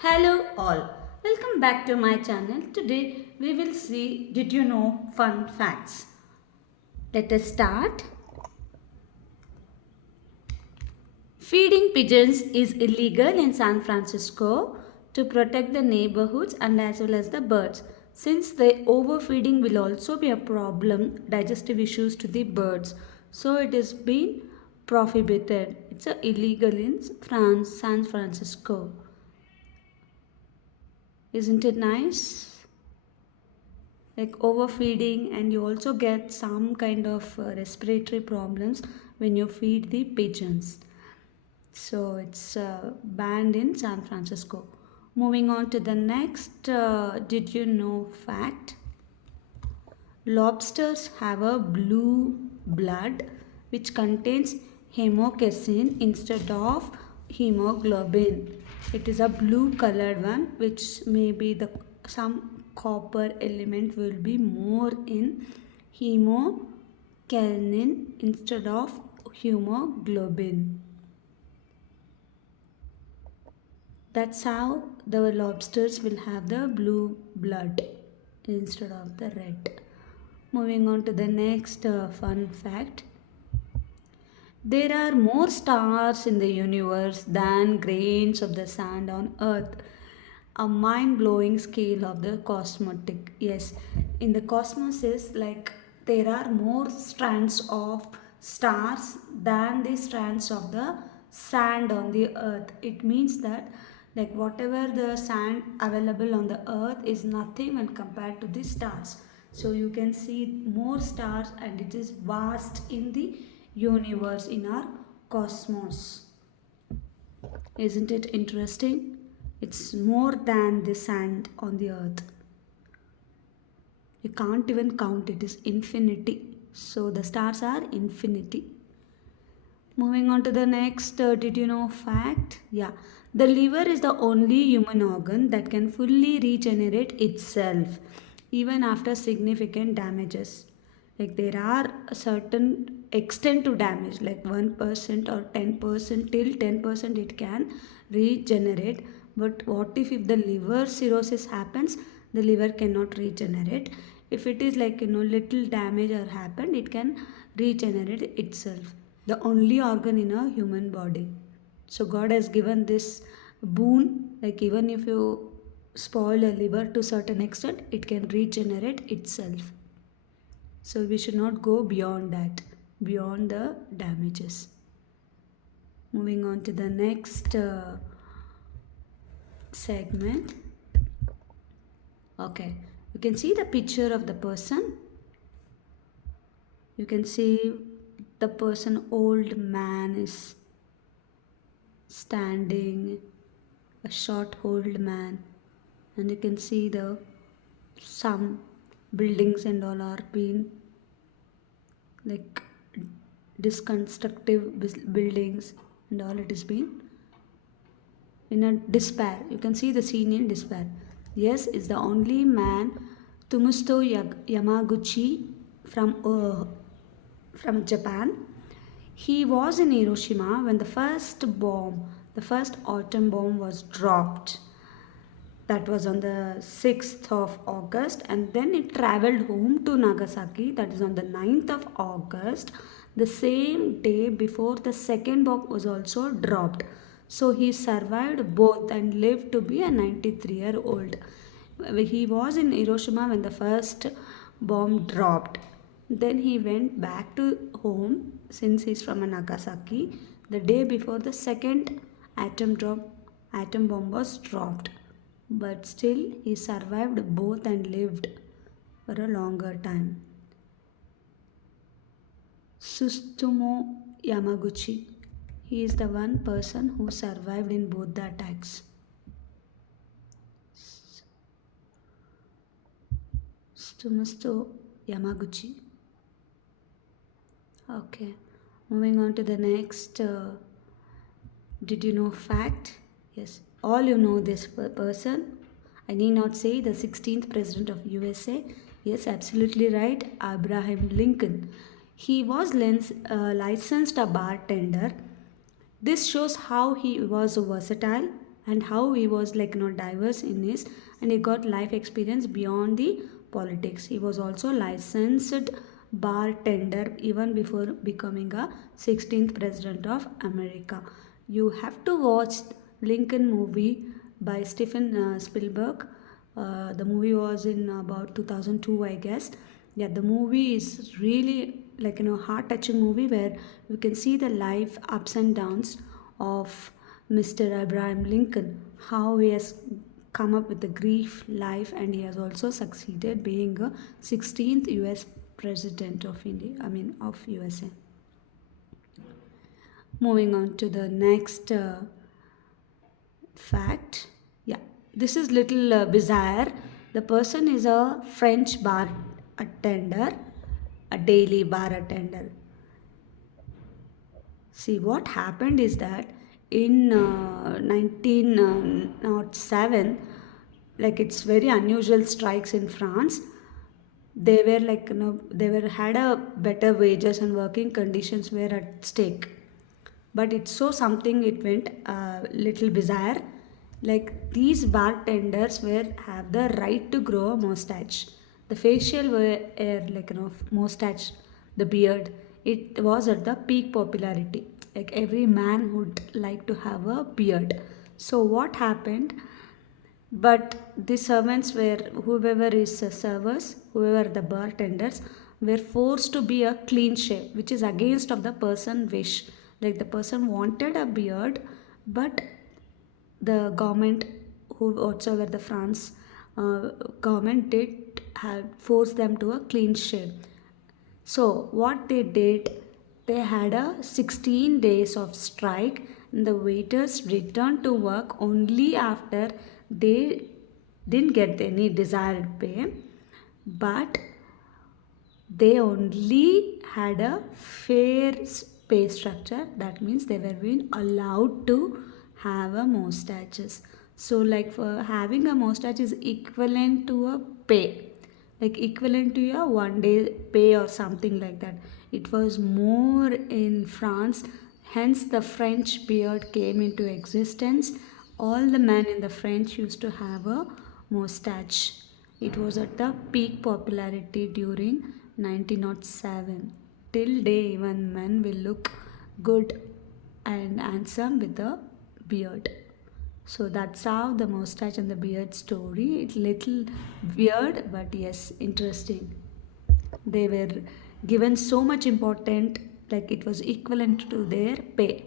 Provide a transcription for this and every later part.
Hello all, welcome back to my channel. Today we will see did you know fun facts. Let us start. Feeding pigeons is illegal in San Francisco to protect the neighborhoods and as well as the birds. Since the overfeeding will also be a problem, digestive issues to the birds. So it is been prohibited. It's illegal in San Francisco. Isn't it nice? Like overfeeding, and you also get some kind of respiratory problems when you feed the pigeons. So it's banned in San Francisco. Moving on to the next, did you know fact? Lobsters have a blue blood which contains hemocasein instead of hemoglobin. It is a blue colored one, which may be the some copper element will be more in hemocasein instead of hemoglobin. That's how the lobsters will have the blue blood instead of the red. Moving on to the next fun fact. There are more stars in the universe than grains of the sand on earth. A mind blowing scale of the cosmetic. Yes, in the cosmos is like there are more strands of stars than the strands of the sand on the earth. It means that like whatever the sand available on the earth is nothing when compared to the stars. So you can see more stars and it is vast in the universe in our cosmos. Isn't it interesting? It's more than the sand on the earth. You can't even count it is infinity. So the stars are infinity. Moving on to the next, did you know fact? Yeah, the liver is the only human organ that can fully regenerate itself even after significant damages. Like there are a certain extent to damage, like 1% or 10%, till 10% it can regenerate. But what if the liver cirrhosis happens? The liver cannot regenerate. If it is like little damage or happened, it can regenerate itself, the only organ in a human body. So God has given this boon, like even if you spoil a liver to certain extent, it can regenerate itself. So we should not go beyond that, beyond the damages. Moving on to the next segment. Okay, you can see the picture of the person. You can see the person, old man is standing, a short old man, and you can see the some buildings and all are being like disconstructive buildings and all, it is being in a despair. You can see the scene in despair. Yes, is the only man, Tumusto Yamaguchi from Japan. He was in Hiroshima when the first atom bomb was dropped. That was on the 6th of August, and then it traveled home to Nagasaki, that is on the 9th of August, the same day before the second bomb was also dropped. So he survived both and lived to be a 93-year-old. He was in Hiroshima when the first bomb dropped. Then he went back to home since he's from Nagasaki the day before the second atom bomb was dropped. But still he survived both and lived for a longer time. Susumu Yamaguchi. He is the one person who survived in both the attacks. Susumu Yamaguchi. Okay, moving on to the next. Did you know fact? Yes, all you know this person. I need not say the 16th president of USA. Yes, absolutely right. Abraham Lincoln. He was licensed a bartender. This shows how he was versatile and how he was like diverse in his, and he got life experience beyond the politics. He was also licensed bartender even before becoming a 16th president of America. You have to watch Lincoln movie by Stephen Spielberg. The movie was in about 2002, I guess. Yeah, the movie is really like heart touching movie where you can see the life ups and downs of Mr. Abraham Lincoln, how he has come up with a grief life, and he has also succeeded being a 16th US president of India, I mean of USA. Moving on to the next fact. Yeah, this is little bizarre. The person is a French bar attender, a daily bar attender. See, what happened is that in 1907, like it's very unusual strikes in France. They were like they were had a better wages and working conditions were at stake. But it's so something it went little bizarre. Like these bartenders were have the right to grow a mustache. The facial were like mustache, the beard. It was at the peak popularity. Like every man would like to have a beard. So what happened? But the servants were whoever is servers, whoever the bartenders were forced to be a clean shave, which is against of the person wish. Like the person wanted a beard, but the government, who whatsoever the France government did, had forced them to a clean shave. So what they did, they had a 16 days of strike, and the waiters returned to work only after they didn't get any desired pay, but they only had a fair pay structure. That means they were being allowed to have a mustaches. So like for having a mustache is equivalent to a pay, like equivalent to your 1 day pay or something like that. It was more in France, hence the French beard came into existence. All the men in the French used to have a mustache. It was at the peak popularity during 1907. Till day even men will look good and handsome with a beard. So that's how the mustache and the beard story. It's little weird, but yes, interesting. They were given so much important, like it was equivalent to their pay.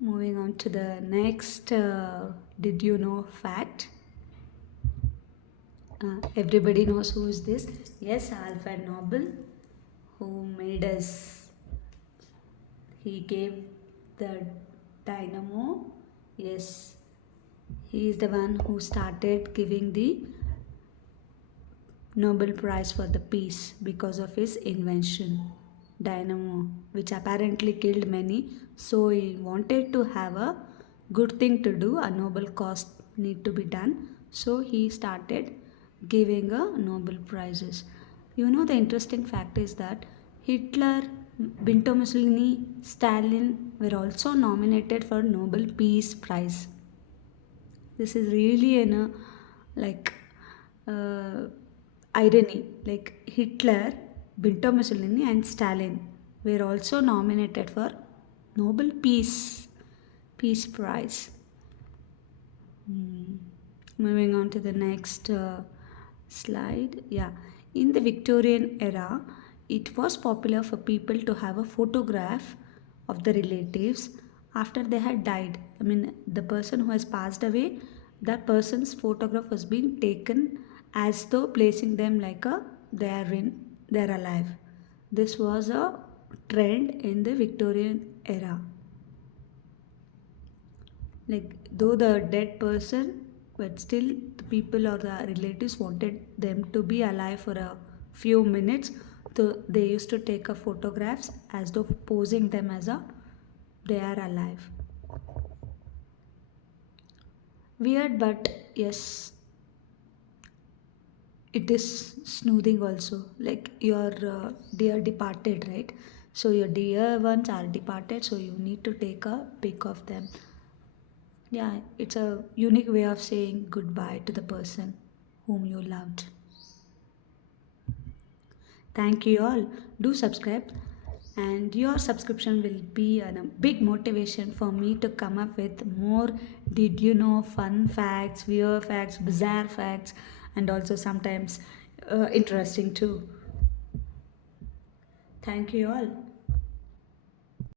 Moving on to the next, did you know fact? Everybody knows who is this. Yes, Alfred Nobel, who made us. He gave the dynamo. Yes, he is the one who started giving the Nobel Prize for the Peace because of his invention, dynamo, which apparently killed many. So he wanted to have a good thing to do, a noble cause need to be done. So he started giving a Nobel Prizes. You know the interesting fact is that Hitler, Benito Mussolini, Stalin were also nominated for Nobel Peace Prize. This is really like uh, irony. Like Hitler, Benito Mussolini, and Stalin were also nominated for Nobel Peace Prize. Moving on to the next slide. Yeah, in the Victorian era, it was popular for people to have a photograph of the relatives after they had died. I mean, the person who has passed away, that person's photograph was being taken as though placing them like a they're alive. This was a trend in the Victorian era. Like though the dead person, but still the people or the relatives wanted them to be alive for a few minutes, so they used to take a photographs as though posing them as a they are alive. Weird, but yes, it is smoothing also. Like your dear departed, right? So your dear ones are departed, so you need to take a pic of them. Yeah, it's a unique way of saying goodbye to the person whom you loved. Thank you all. Do subscribe, and your subscription will be a big motivation for me to come up with more. Did you know fun facts, weird facts, bizarre facts, and also sometimes interesting too. Thank you all.